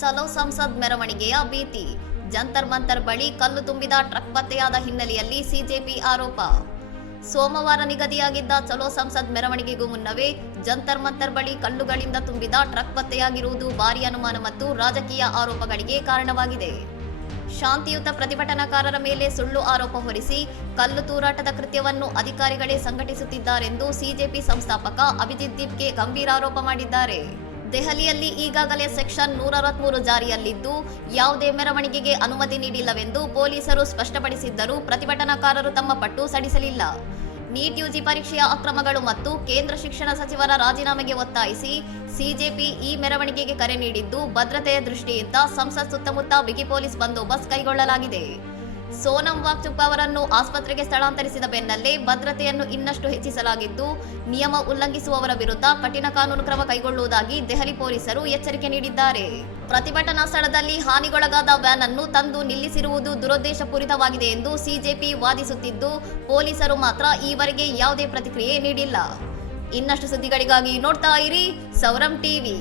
ಚಲೋ ಸಂಸದ್ ಮೆರವಣಿಗೆಯ ಭೀತಿ. ಜಂತರ್ ಮಂತರ್ ಬಳಿ ಕಲ್ಲು ತುಂಬಿದ ಟ್ರಕ್ ಪತ್ತೆಯಾದ ಹಿನ್ನೆಲೆಯಲ್ಲಿ ಸಿಜೆಪಿ ಆರೋಪ. ಸೋಮವಾರ ನಿಗದಿಯಾಗಿದ್ದ ಚಲೋ ಸಂಸದ್ ಮೆರವಣಿಗೆಗೂ ಮುನ್ನವೇ ಜಂತರ್ ಮಂತರ್ ಬಳಿ ಕಲ್ಲುಗಳಿಂದ ತುಂಬಿದ ಟ್ರಕ್ ಪತ್ತೆಯಾಗಿರುವುದು ಭಾರೀ ಅನುಮಾನ ಮತ್ತು ರಾಜಕೀಯ ಆರೋಪಗಳಿಗೆ ಕಾರಣವಾಗಿದೆ. ಶಾಂತಿಯುತ ಪ್ರತಿಭಟನಾಕಾರರ ಮೇಲೆ ಸುಳ್ಳು ಆರೋಪ ಹೊರಿಸಿ ಕಲ್ಲು ತೂರಾಟದ ಕೃತ್ಯವನ್ನು ಅಧಿಕಾರಿಗಳೇ ಸಂಘಟಿಸುತ್ತಿದ್ದಾರೆಂದು ಸಿಜೆಪಿ ಸಂಸ್ಥಾಪಕ ಅಭಿಜಿತ್ ದೀಪ್ಗೆ ಗಂಭೀರ ಆರೋಪ ಮಾಡಿದ್ದಾರೆ. ದೆಹಲಿಯಲ್ಲಿ ಈಗಾಗಲೇ ಸೆಕ್ಷನ್ 163 ಜಾರಿಯಲ್ಲಿದ್ದು ಯಾವುದೇ ಮೆರವಣಿಗೆಗೆ ಅನುಮತಿ ನೀಡಿಲ್ಲವೆಂದು ಪೊಲೀಸರು ಸ್ಪಷ್ಟಪಡಿಸಿದ್ದರೂ ಪ್ರತಿಭಟನಾಕಾರರು ತಮ್ಮ ಪಟ್ಟು ಸಡಿಸಲಿಲ್ಲ. ನೀಟ್ ಯುಜಿ ಪರೀಕ್ಷೆಯ ಅಕ್ರಮಗಳು ಮತ್ತು ಕೇಂದ್ರ ಶಿಕ್ಷಣ ಸಚಿವರ ರಾಜೀನಾಮೆಗೆ ಒತ್ತಾಯಿಸಿ ಸಿಜೆಪಿ ಈ ಮೆರವಣಿಗೆಗೆ ಕರೆ ನೀಡಿದ್ದು, ಭದ್ರತೆಯ ದೃಷ್ಟಿಯಿಂದ ಸಂಸತ್ ಸುತ್ತಮುತ್ತ ಬಿಗಿ ಪೊಲೀಸ್ ಬಂದೋಬಸ್ತ್ ಕೈಗೊಳ್ಳಲಾಗಿದೆ. ಸೋನಂ ವಾಂಗ್ಚುಕ್ ಅವರನ್ನು ಆಸ್ಪತ್ರೆಗೆ ಸ್ಥಳಾಂತರಿಸಿದ ಬೆನ್ನಲ್ಲೇ ಭದ್ರತೆಯನ್ನು ಇನ್ನಷ್ಟು ಹೆಚ್ಚಿಸಲಾಗಿದ್ದು, ನಿಯಮ ಉಲ್ಲಂಘಿಸುವವರ ವಿರುದ್ಧ ಕಠಿಣ ಕಾನೂನು ಕ್ರಮ ಕೈಗೊಳ್ಳುವುದಾಗಿ ದೆಹಲಿ ಪೊಲೀಸರು ಎಚ್ಚರಿಕೆ ನೀಡಿದ್ದಾರೆ. ಪ್ರತಿಭಟನಾ ಸ್ಥಳದಲ್ಲಿ ಹಾನಿಗೊಳಗಾದ ವ್ಯಾನ್ ಅನ್ನು ತಂದು ನಿಲ್ಲಿಸಿರುವುದು ದುರುದ್ದೇಶಪೂರಿತವಾಗಿದೆ ಎಂದು ಸಿಜೆಪಿ ವಾದಿಸುತ್ತಿದ್ದು, ಪೊಲೀಸರು ಮಾತ್ರ ಈವರೆಗೆ ಯಾವುದೇ ಪ್ರತಿಕ್ರಿಯೆ ನೀಡಿಲ್ಲ. ಇನ್ನಷ್ಟು ಸುದ್ದಿಗಳಿಗಾಗಿ ನೋಡ್ತಾ ಇರಿ ಸೌರಂ ಟಿವಿ.